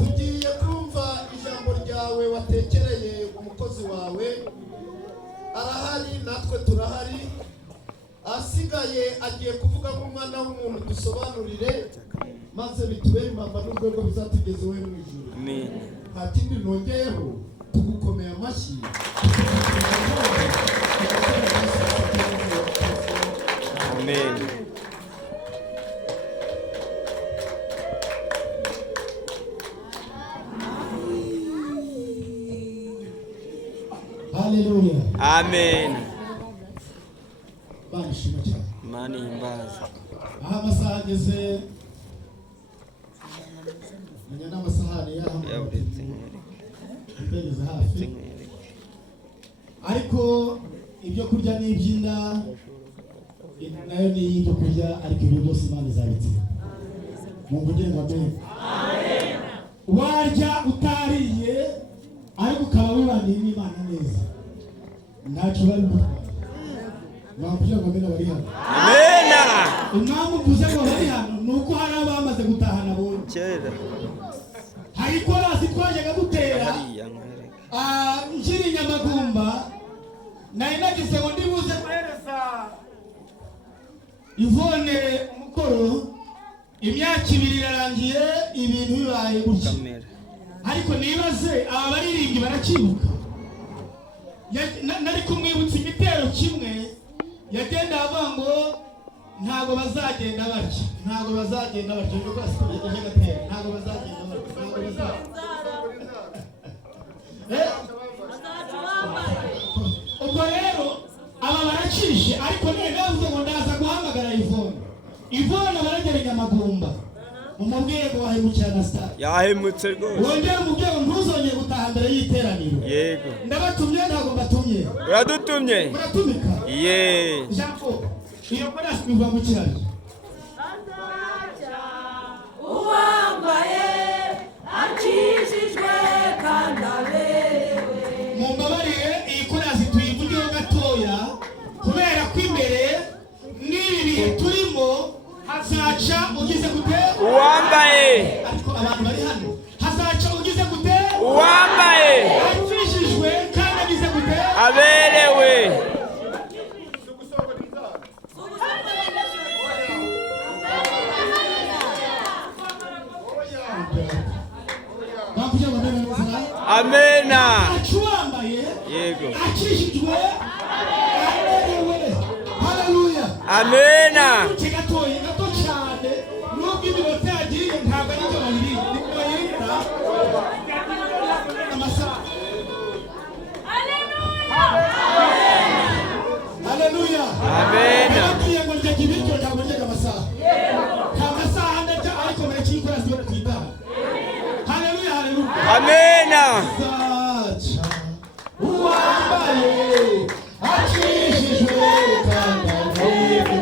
tugiye kumva ijambo ryawe watekereye umukozi wawe. Arahari natwe turahari, asigaye agiye kuvuga nk'umwana w'umuntu dusobanurire, maze bitubere impamba n'urwego bizatugeze we mu ijuru. Amen. Nta kindi nongeyeho, tugukomeye amashyi. Amen. Hallelujah. Amen. Banishima cyane. Mani himbaza. Aha amasaha ageze, menya n'amasahani yahamwe mbegeze hafi, ariko ibyo kurya n'iby'inda nayo ni ibyo kurya, ariko ibyo byose Imana izabitse. Muvugire ngo amen. Warya utariye ariko ukaba wibaniye n'Imana neza, ntacyo bari gutwara. Mwavuze ngo amen bari hano. Amena. Impamvu mvuze ngo bari hano ni uko hari abamaze gutahana bonye. Kera. Hari korasi twajyaga dutera nkiri Nyamagumba, nari nagize ngo ndibuze guhereza Ivone umukoro. Imyaka 2 irarangiye ibintu bibaye gutya, ariko nibaze aba baririmbyi barakibuka. Nari kumwibutsa igitero kimwe yagenda avuga ngo ntago bazagenda batya, ntago bazagenda batya, ngo basigaje gatera, ntago bazagenda batya, ntago bazagenda. Ubwo rero aba baracishe, ariko nigavuze ngo ndaza guhamagara Ivone baragera Nyamagumba, umubwiye ngo wahemukirana star. Yahemutse rwose. Wongera umubwiye ngo ntuzongeye gutaha mbere y'iteraniro. Yego. Ndabatumye ntago mbatumye. Uradutumye? Muratumika? Ye. Jambo. Iyo kora sibiva mu kiraro. Uwambaye akijijwe kandi aberewe. Mumbabarire iyi korasi tuyivugeho gatoya, kubera ko imbere n'ibi bihe turimo hazaca ugize gute? Uwambaye. Ariko abantu bari hano, hazaca ugize gute? Uwambaye. Akijijwe kandi agize gute? Aberewe. Amena. Yego. Akijijwe aberewe. Haleluya. Amena. Kigatoye gato cyane, nubwo iminota yagiye ntabwo ari byo babiri, niko yita amasaha. Haleluya. Amena. Nabwiye ngo njye ibiryo ntabwo njye amasaha. Amasaha ndajya ariko muri kikora zibona twita. Haleluya, haleluya. Amena. Uwambaye akijijwe kandi aberewe.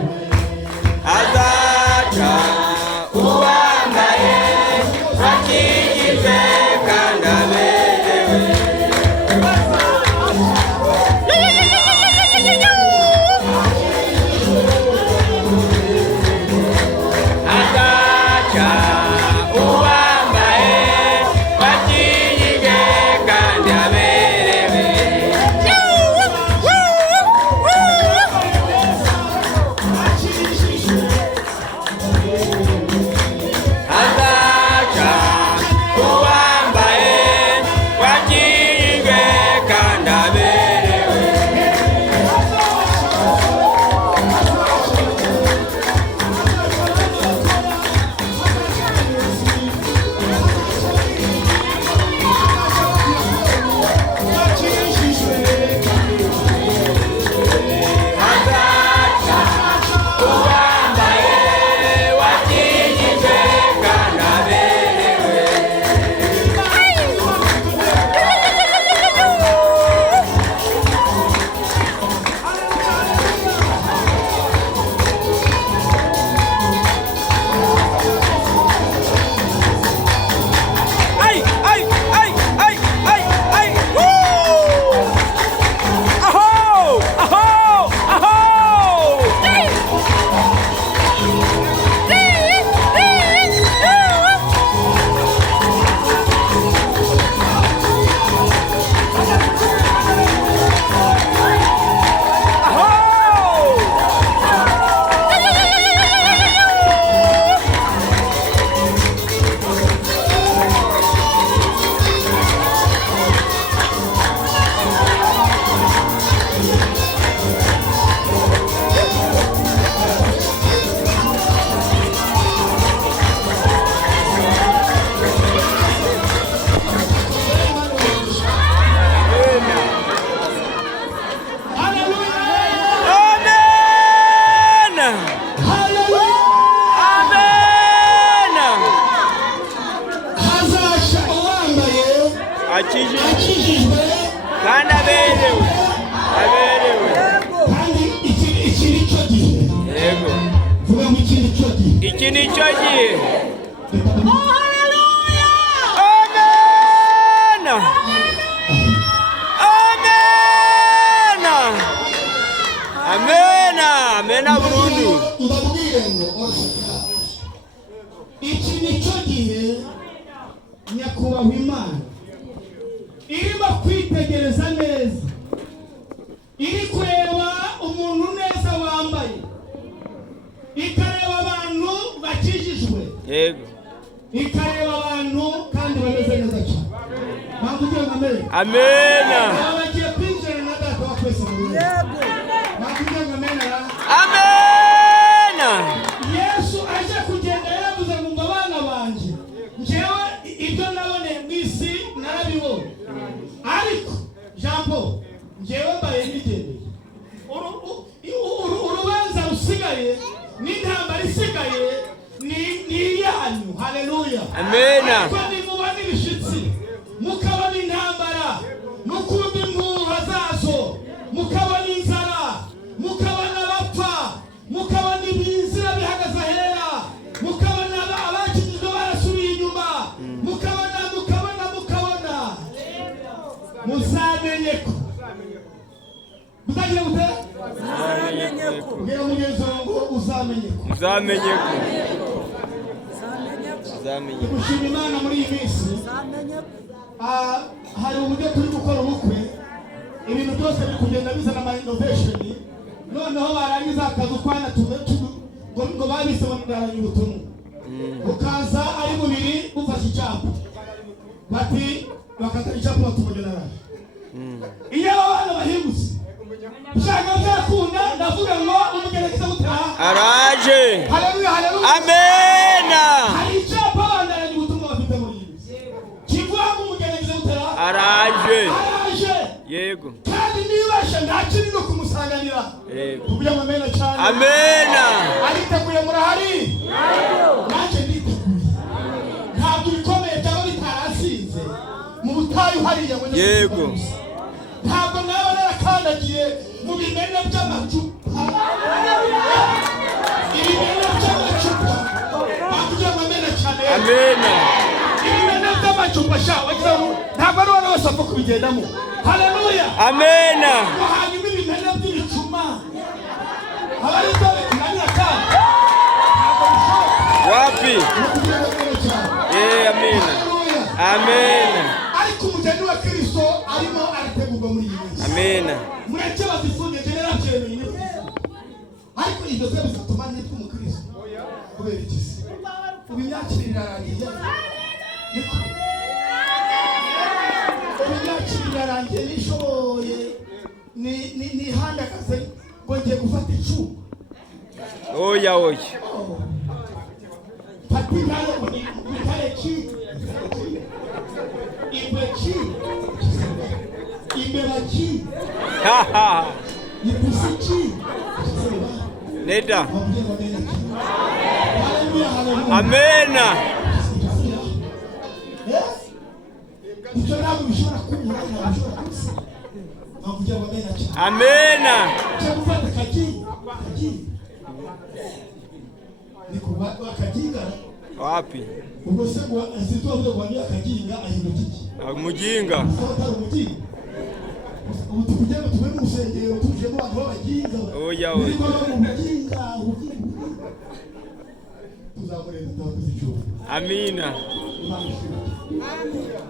akijijwe kandi aberewe kandi iki ni cyo gihe. yego Vuga ngo iki ni cyo gihe. iki ni cyo gihe amena burundu. Ndabwire ngo iki ni cyo gihe nyakubahwa Imana irimo kwitegereza neza, iri kureba umuntu neza wambaye, ikareba abantu bakijijwe, yego ikareba abantu kandi bameze neza cyane. Bavuge ngo amena. bagiye kwinjira na data wa twese mu rugo. Bavuge ngo amena. Yesu aje kugenda yaravuze ngo mba abana banjye njyewe ibyo naboneye mu isi narabibonye, ariko Jean Paul njyewe mbaye nigendeye. Urubanza rusigaye n'intambara isigaye ni iyanyu. Haleluya, amena. ariko nimubona ibishitsi, mukabona intambara, mukumva impuha zazo, mukabona inzara, mukabona abapfa, mukabona ibizira bihagaze ahera, mukabona abakijijwe barasubiye inyuma, mukabona muzamenye ko muzagira gute? Ubwira mugenzi wawe ngo uzamenye ko. Dushima Imana muri iyi minsi. Hari uburyo turi gukora ubukwe, ibintu byose biri kugenda bizana ama innovation, noneho barangiza akazi ukwana ngo babise bamudaranye ubutumwa, ukaza ari bubiri ufashe icyapa bati bakatara icyapa batumujyana. Iyo abana bahingutse ushaka byakunda, ndavuga ngo umugerageza gutaha araje. Haleluya, haleluya, amena. Hari icyapa bandaranye ubutumwa bafite muri iyi minsi kivuga ngo umugerageza gutaha araje. Yego, kandi nibasha ndakiri no kumusanganira. Yego, kugira ngo amena cyane. Amena. Ariteguye murahari? Nanjye nditeguye. Ntabwo bikomeye cyangwa bitarasinze mu butayu hariya ngo. Yego, ntabwo naba narakandagiye mu bimene by'amacupa. Ibimene by'amacupa bakugira ngo amena cyane. Amena. Ibimene by'amacupa sha wagira ngo ntabwo ari wowe wese apfa kubigendamo. Haleluya, amena. Hanyuma ibimene by'ibicuma abari dore kinanira kandi wapi? Amena, amena. Ariko umugeni wa Kristo arimo arategurwa muri iyi minsi. Amena. Mureke bazifunge generation y'ibintu. Ariko ibyo byose bizatuma nitwa umukristo. Kubera iki se? Ubinyakirira rangiye. Ubinyakirira rangiye nishoboye. Ni handa kaze ngo ngiye gufata icumu. Oya. Pati hano ni kareki. Imbeki. Imbeki. Ipusichi. Neda. Amena. Amena. Wapi? Ubwo se ngo azitwa bwo kwanya akaginga ahindukiki. Umujinga. Ubu tujye tube mu rusengero tuje mu bantu b'abaginga. Oya. Umujinga. Tuzamurenda tabakoze cyo. Amina.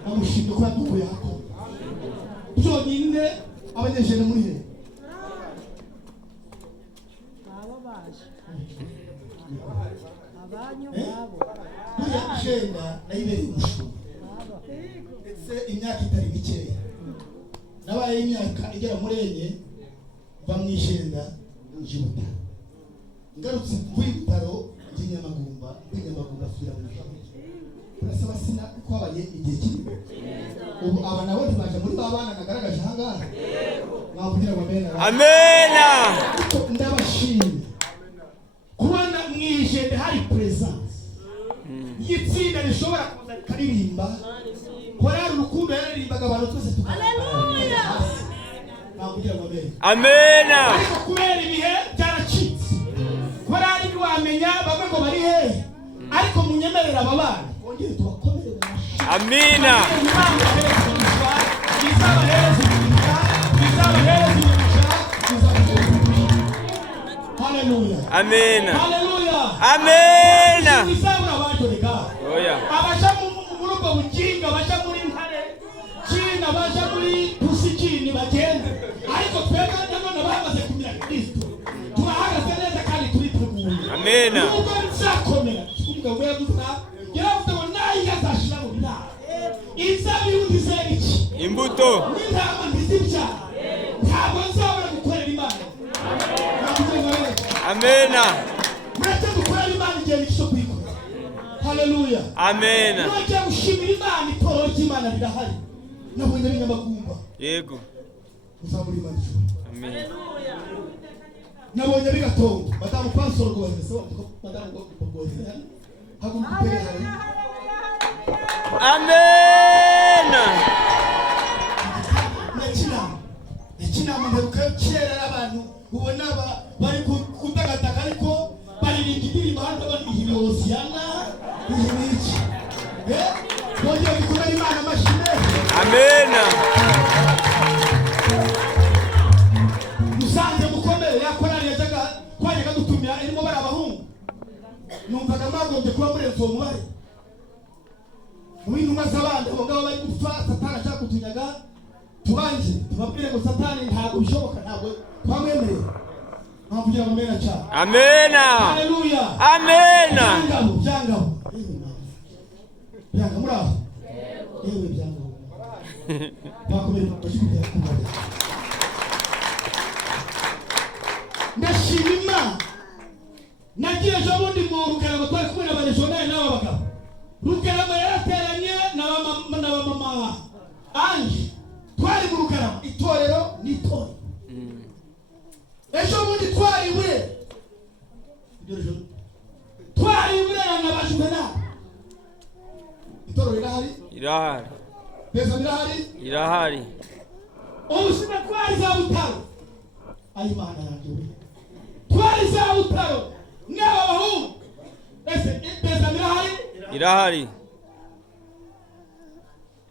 Amushimye kwa duko yako. Byonyine abanyeshene muri he. Abanyu babo. Buriya jenda nayibere umushumba. Ese imyaka itari mikeya. Nabaye imyaka igera muri enye bamwishenda njibuta. Ngarutse kuri bitaro by'inyamagumba fira mu ijambo. Urasaba sina kwabaye igihe kimwe. Ubu aba nabo ntibaje muri babana nagaragaje hangaha. Mwavugira ngo amena. Amena. Ndabashimye. Kubona mwishende hari presence. Yitsinda rishobora kuza karirimba korari urukundo yaririmbaga abantu twese Haleluya. nakugira ngo amen. Amena. Ariko kubera ibihe byaracitse korari ntiwamenya bamwe ngo bari hehe ariko munyemerera aba bana bongere tubakomere Amina. Hallelujah. Amena. Hallelujah. Amena. Isabura abajoreka. Oya. Abasha muri ubwo buginga basha muri ntare. China basha muri pusikini bagenda. Ariko twebwe nabona bamaze kumira Kristo. Turahagaze neza kandi turiteguye. Amena. Ubwo nzakomera. Kumva wewe gusa. Yaravuze ngo nayi yazashira mu bina. Inzabi undizera iki? Imbuto. N'intama ntizibya. Ntabwo nzabura gukorera Imana. Amena. Mureke gukorera Imana igihe cyo kwikora. Haleluya. Amena. Mureke gushimira Imana itoro ry'Imana rirahari. Nabonye binyamagumba. Yego. Uzamura Imana ijuru. Amena. Nabonye bigatongo. Madamu Pastor Rwose so madamu Rwose. Hagumu kupere hari. Amena. Nakina muheruka kera abantu ubona bari kudagataka ariko baririmba indirimbo hano banirimba Hosiyana n'iki. Bongeye gukorera Imana amashimwe. Amena. Musanze mukomere yakorari yajaga kwajyaga gutumira irimo bari abahungu. Numvaga mwagombye kuba murenze uwo mubare. Mu bintu mazabandi abo ngabo bari gupfa Satani ashaka kutunyaga tubanje tubabwire ngo Satani ntabwo bishoboka ntabwo twamwemereye. Nkugira ngo mena cha. Amena. Haleluya. Amena. Byangabo. Byangabo muraho. Yewe byangabo. Bakomere bashikira kumara. Ndashima Imana. Nagiye ejo bundi mu Rukarama twari kumwe n'abanyeshuri n'aba bagabo. Rukarama yarateranye n'abamama Ange. Twari mu Rukarama itorero n'itorero. Ejo bundi twari bure. Twari bure n'abashumena. Itorero rirahari? Irahari. Pesa rirahari? Irahari. Ubusime twari za Butaro. Ayi Imana yanjye we. Twari za Butaro. N'aba bahungu. Ese pesa rirahari? Irahari.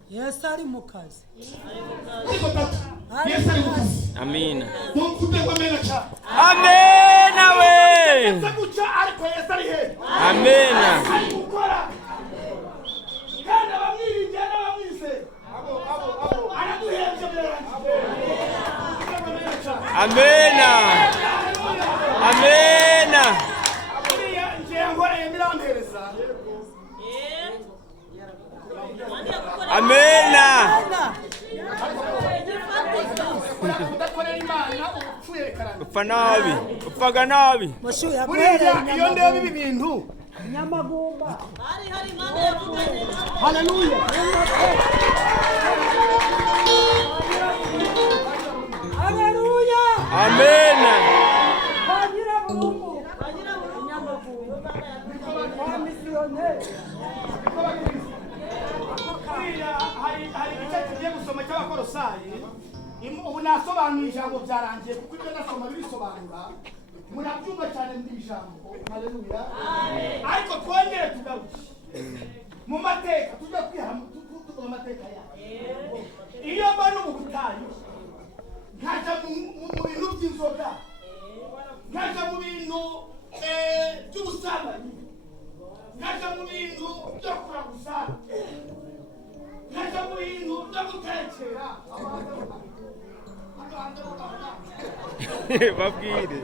Yesu ari mu kazi. Ariko tata. Yesu ari mu kazi. Amina. Mumfute kwa mena cha. Amena we. Sabucha ariko Yesu ari he? Amena. Ari gukora. Kandi abamwiringiye n'abamwise. Araduhembye birarangije. Amena. Amena. Amena. Upfa nabi. Upfaga nabi. Iyo ndeba ibi bintu nyamagumba. Haleluya. Haleluya. Amena. Hari igice tugiye gusoma cy'Abakolosayi. Ubu nasobanuye ijambo byarangiye kuko ibyo nasoma birisobanura. Murabyumva cyane ndi ijambo. Haleluya. Ariko twongere tugaruke mu mateka tujya kwihama mu mateka yacu. Iyo mbona ubu butayu nkaja mu bintu by'inzoga nkaja mu bintu by'ubusambanyi nkaja mu bintu byo kuraguza nkaja mu bintu byo gutekera Babwire.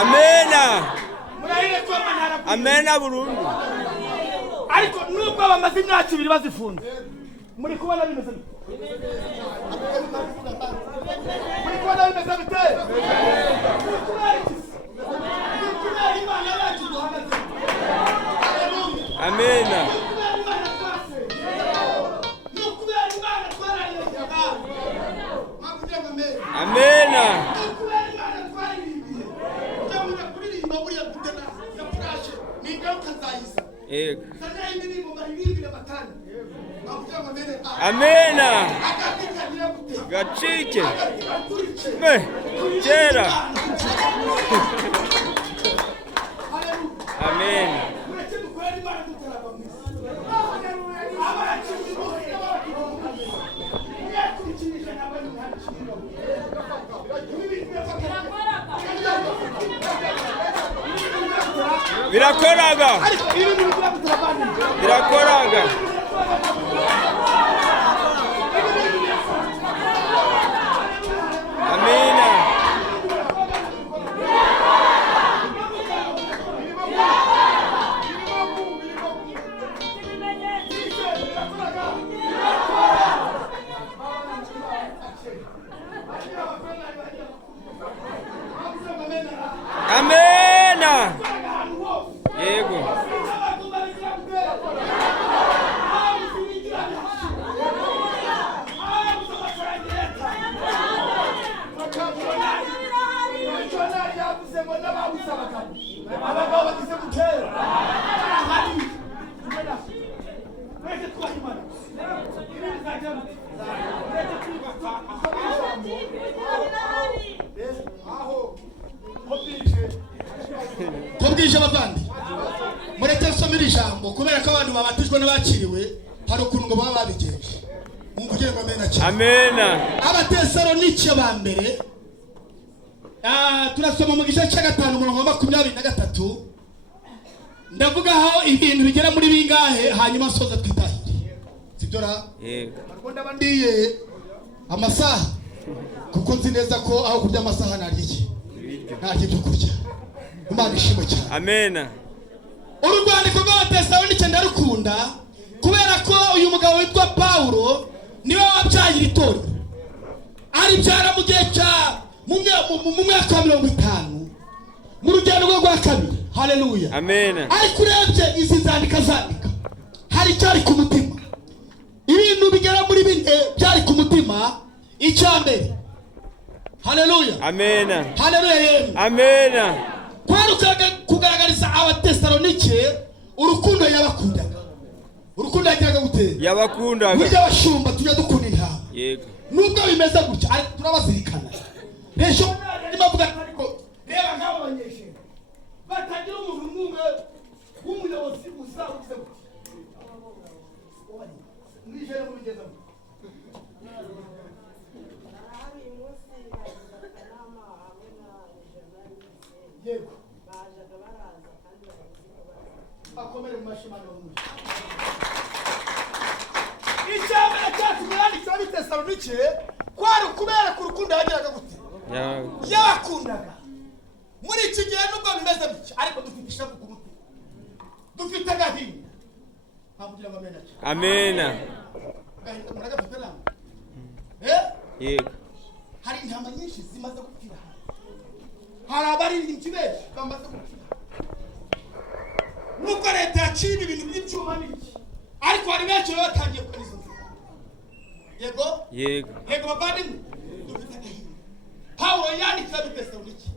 Amena. Amena burundu. Ariko nubwo bamaze imyaka 2 bazifunze muri kubona bimeze bite? Muri kubona bimeze bite? Amena. Amena. ukazayisa Yego. sana indirimbo baririmbire batani bavuga ngo mbere Amena. akatika nyirabute Gacike. akatika turice Kera. haleluya Amen. mureke dukorere Imana dutaraba mwisi abarakiri bose n'abarakiri yakukinisha n'abandi ntakiriho Birakoraga. Birakoraga. Amina. Amena. Yego. Kubwije abavandi mureke nsomera ijambo kubera ko abantu babatijwe n'abakiriwe hari ukuntu ngo baba babigenje umvugire ngo amena cyane Amena. Abatesalonike ba mbere turasoma mu gice cya 5:23 ndavuga aho ibintu bigera muri bingahe hanyuma soza twitahire sibyo ra Yego. ariko ndabandiye amasaha kuko nzi neza ko aho kurya amasaha naryiye ntaryo byo kurya Imana ishimwe cyane Amena. Urwandiko rw'Abatesalonike ndarukunda kubera ko uyu mugabo witwa Paulo niwe wabyaye iri torero aribyara mu gihe cya mu mwaka wa 50 mu rugendo rwa kabiri. Haleluya. Amena. Ariko urebye izi zandika hari cyari ku mutima ibintu bigera muri bine byari ku mutima icyambere. Haleluya. Amena. Haleluya. Amena. Kwarukaga kugaragariza Abatesalonike urukundo yabakundaga. Urukundo yagiraga gute? Yabakundaga. Burya abashumba tujya dukunda intama. Yego. Nubwo bimeze gutya ariko turabazirikana. Resho arimo avuga ariko reba ngabo abanyeshe. Batagira umuntu n'umwe w'umuyobozi gusa uze gutya. Nijere mu bigeza. Yego. Akomere mu mashimano y'umuntu. Icyambere cyatumye yandikira Abatesalonike kwari ukubera ku rukundo yagiraga gute? Yabakundaga. Muri iki gihe nubwo bimeze bityo ariko dufite ishavu ku mutima. Dufite agahinda. Ntamugira ngo amena. Amena. Agahinda muragafite namwe. Yego. Hari intama nyinshi zimaze gupfira. Hari abaririmbyi benshi bamaze gupfira. Nuko leta yaciye ibintu by'icyuma n'iki ariko hari benshi batangiye gukora izo nzira. Yego? Yego. Yego bavandimwe dufite agahinda. Paulo yandikira Abatesalonike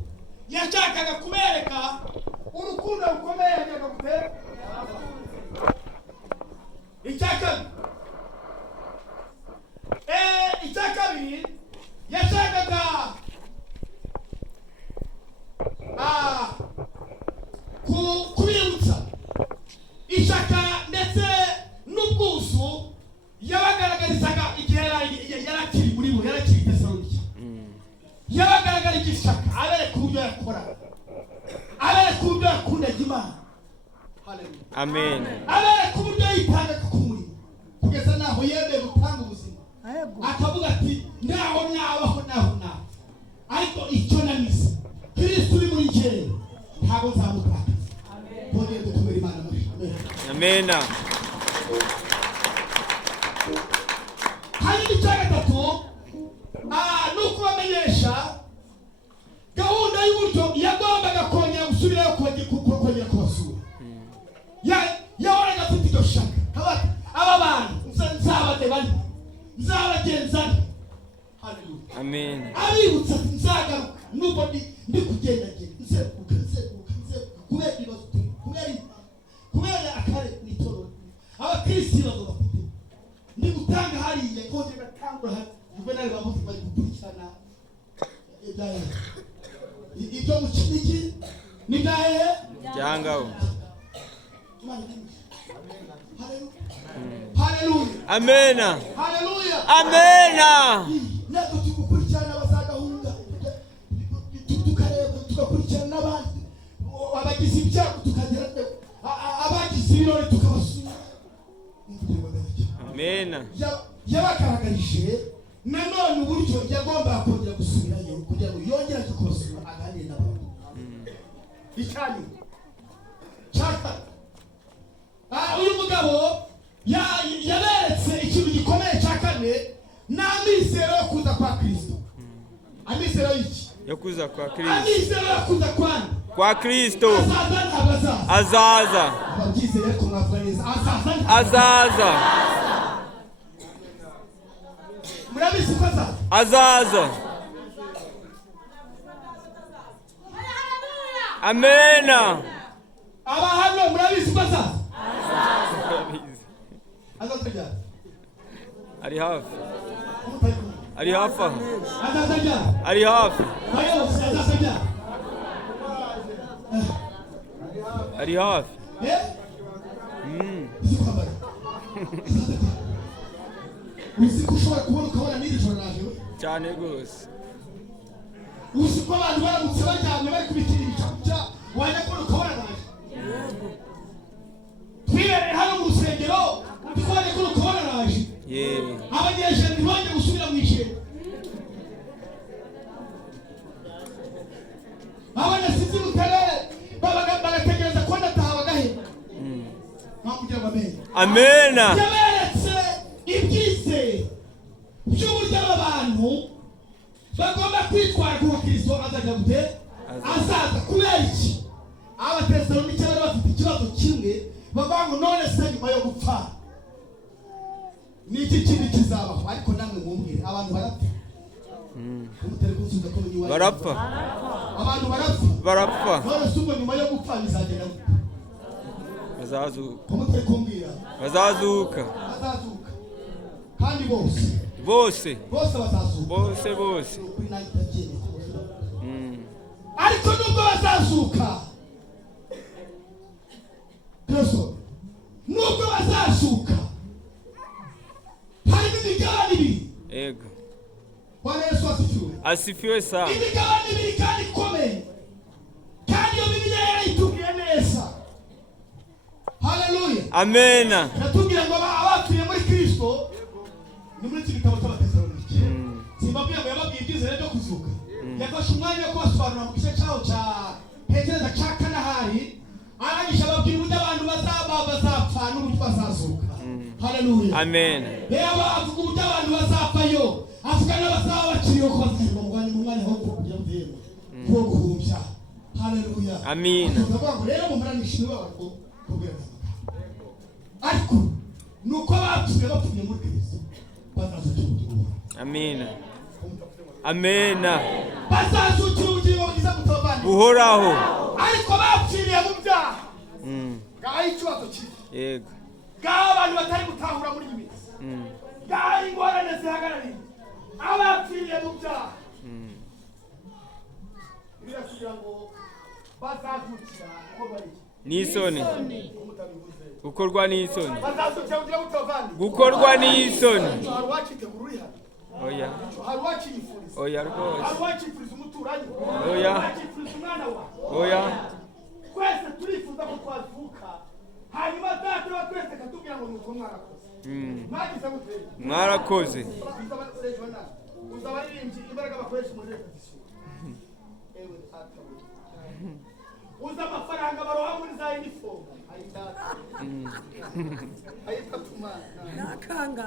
yashakaga kubereka urukundo rukomeye yajyaga gutera. Icya kabiri yashakaga kubibutsa ishyaka ndetse n'ubwuzu yabagaragarizaga igihe yarakiri muri bo yarakiri i Tesalonike. Yabagaragarije ishyaka abereka uburyo yakora abereka uburyo yakundaga Imana. Haleluya. Amen. Abereka uburyo yitangaga ku murimo kugeza naho yemeye gutanga ubuzima akavuga ati naho nabaho naho naho ariko icyo namize Kristo uri muri njyewe ntabwo nzamutakaza. Bongeye dukomere Imana amashyi. Amena. Hanyuma icya gatatu ni ukubamenyesha gahunda y'uburyo yagombaga kongera gusubirayo kongera kubasura. Yahoraga afite iryo shaka aba bantu nzabagenzana. Haleluya. Amen. Abibutsa nzagaruka nubwo ndi kugendagenda nzeguka kubera ibibazo kubera ikibazo bafite ni gutanga hariya kongera gatangura juvenal bamuzi bari gukurikirana ibyo mu kiniki ni byahe Jangaho. Haleluya. Amena. Haleluya. Amena. Natwe tugukurikirana bazagahunga tukareba tugakurikirana n'abandi abagize ibyago tukagera abagize ibirori tukabasura. Amena. Yabagaragarije nanone uburyo yagomba kongera gusubirayo kugira ngo yongere kubasura aganire n'abantu. Icyani cyaka uyu mugabo yaberetse ikintu gikomeye cya kane n'amizero yo kuza kwa Kristo. Amizero y'iki? Yo kuza kwa Kristo. Amizero yo kuza kwa Kristo. Azaza. Azaza. Azaza. Murabizi ko azaza? Azaza. Amena. Aba hano murabizi ko azaza? Azaza. Ari hafi. Ari hafi. Azaza. Ari hafi. Azaza. Ari hafi. Uzi ko ushobora kubona ukabona n'iri joro naje cyane rwose. Uzi ko abantu baramutse bajyanye bari kubitira ibicaca wajya kubona ukabona naje. Twirere hano mu rusengero twajya kubona ukabona naje. Abanyeshuri ntibajya gusubira mu ishuri. Abanyasizi mutarere bagategereza ko ndataha bagaheba. Ntakugira ngo amena. Amena. Yaberetse ibyize by'uburyo abantu bagomba kwitwara ku Kristo azajya gute azaza kubera iki Abatesalonike bari bafite ikibazo kimwe bavuga ngo none se nyuma yo gupfa niki kindi kizabaho ariko namwe mumbwire abantu barapfa barapfa abantu barapfa none se ubwo nyuma yo gupfa bizagenda gute bazazuka bazazuka kandi bose bose ariko nubwo bazazuka Kristo nubwo bazazuka hari imigabane ibiri. Ego. Bwana Yesu asifiwe sana. Imigabane ibiri kandi ikomeye kandi iyo Bibiliya yarayitubwiye neza. Haleluya. Amena. Natubwira ngo abapfuye muri Kristo ni muri iki gitabo cy'Abatesalonike. Simbabwira ngo yababwiye ibyizere byo kuzuka. Yafashe umwanya wo kubasobanurira mu gice cyaho cya Petero cya Kanahari arangije ababwira uburyo abantu bazapfa n'uburyo bazazuka. Haleluya. Amen. Reba avuga uburyo abantu bazapfayo avuga n'abazaba bakiriho ko bazahirwa mu mwanya wo kugira ubwema bwo guhumbya. Haleluya. Amen. Rero mumaranishe n'abantu kubera ariko nuko bapfuye muri Kristo bazazukira ubugingo. Amina. Amena. Bazazukira ubugingo bwiza butabana buhoraho. Ariko bapfiriye mu byaha. Gaho ikibazo kiri. Yego. Gaho abantu batari gutahura muri iyi minsi. Gaho ingorane zihagarariye abapfiriye mu byaha. Birasubira ngo bazazukira uko bari. N'isoni. Gukorwa n'isoni. Bazazukira ubugingo butabana. Gukorwa n'isoni. Harwacike mu ruri hano. Oya. Harwacifuriza. Oya rwose. Harwacifuriza umuturanyi. Oya. Harwacifuriza umwana wawe. Oya. Twese turifuza ko twazuka hanyuma data wa twese katubwira ngo nuko mwarakoze. Mwagize gute? Mwarakoze. Uzabaririmbyi imbaraga bakoresha muri leta z'isuri. Ewe tata. Uza amafaranga baroha muri za uniform. Ayita tumana. Nakanga.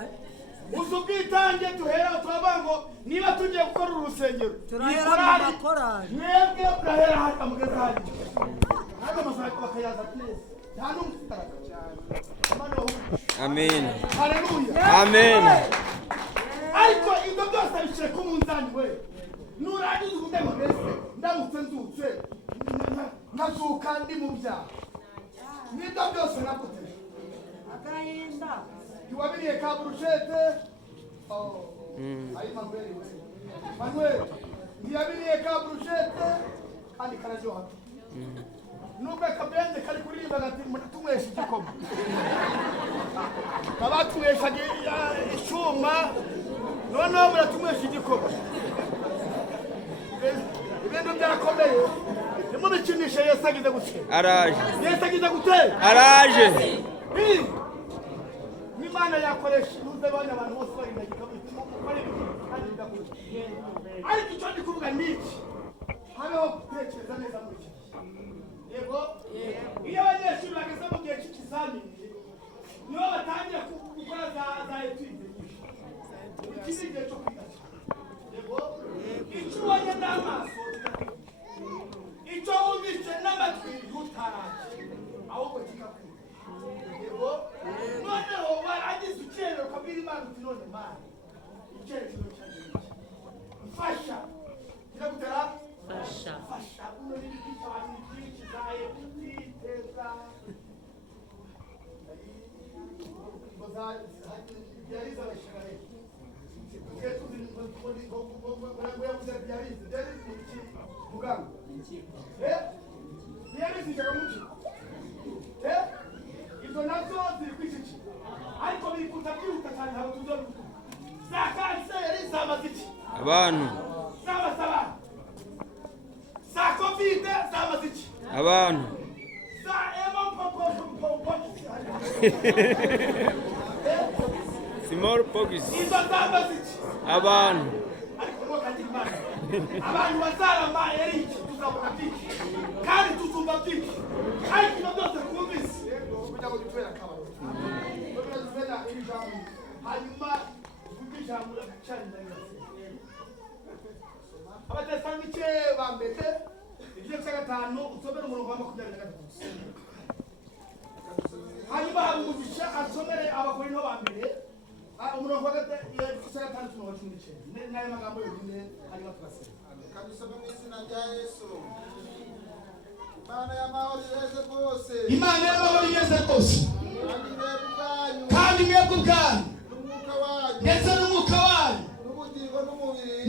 Uza ubwitange duhera turavuga ngo niba tugiye gukora urusengero turahera mu makorari mwebwe turahera hano mugeze hano hano amafaranga bakayaza neza nta n'umutaraga Amen. Haleluya. Amen. Ariko ibyo byose bishire ku munzani we nurangiza uvuge ngo mbese ndamutse nzutse nkazuka ndi mu byaha nibyo byose naguteje agahinda ntiwabiriye ka burushete ari Manuel ntiyabiriye ka burushete kandi kararyoha nubwo akabenze kari kuririmba gati mutunywesha igikoma abatunywesha icyuma noneho muratunywesha igikoma ibintu byarakomeye nimubikinishe Yesu agize gute araje Yesu agize gute araje n'Imana yakoresha nuze banya abantu bose bari mu gikoma kandi bidakora ariko icyo ndi kuvuga ni iki habeho gutekereza neza muri iki yego iyo abanyeshuri bageze mu gihe cy'ikizamini niho batangira gukora za etude iki ni igihe cyo kwiga yego icyo ubonye n'amaso icyo wumvise n'amatwi utaraje ahubwo kikakwiga yego noneho warangiza ukerera ukabwira Imana uti none Mana icyerekezo cyanjye mfasha kiragutera fasha unoni bikita abantu byinshi zaye kwiteza yariza bashagaye ketu muganga yariza muki ibyo nazo ziri kwishiki ariko bikuta byihuta cyane ntabwo tuzobivuga za kanseri zamaziki abantu za covid zamaziki abantu za smallpox izo zamaziki abantu ariko ngo kagira Imana abantu bazarama iki tuzabona byinshi kandi tuzumva byinshi ariko ibyo byose twumvise kugira ngo dutwere akabaro tuzabona iri jambo hanyuma tuvuge ijambo cyane Abatesalonike ba mbere igice cya 5 usomere umurongo wa 23 hanyuma umugisha asomere abakorinto ba mbere umurongo wa 5 n'aya magambo yonyine hanyuma tugasenga kabisome mu izina rya Yesu. Imana y'amahoro igeze rwose kandi mwebwe ubwanyu n'umwuka wanyu ndetse n'umwuka wanyu n'ubugingo n'umubiri